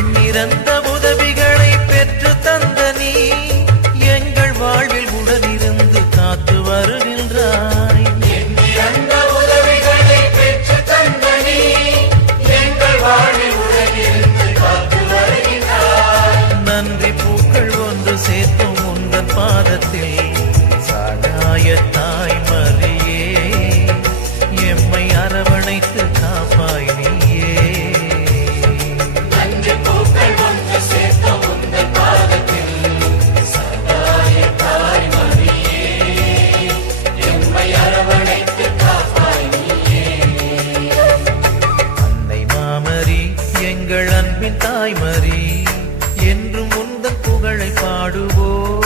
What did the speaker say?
எண்ணிறந்த உதவிகளை பெற்று தந்த நீ எங்கள் வாழ்வில் உடனிருந்து காத்து வருகின்றாய். எண்ணிறந்த உதவிகளை பெற்று தந்த நீ எங்கள் வாழ்வில் உடனிருந்து காத்து வருகின்றாய். நன்றி பூக்கள் ஒன்று சேர்த்தும் உந்தன் பாதத்தில் சகாய தாய்மரியே எம்மை அரவணைத்து காப்பாய் நீயே. நன்றி பூக்கள் ஒன்று சேர்த்த உந்தன் பாதத்தில் சகாய தாய்மரியே எம்மை அரவணைத்து காப்பாய் நீயே. அன்னை மாமரி எங்கள் அன்பின் தாய்மரி என்றும் உந்தன் புகழை பாடுவோம்.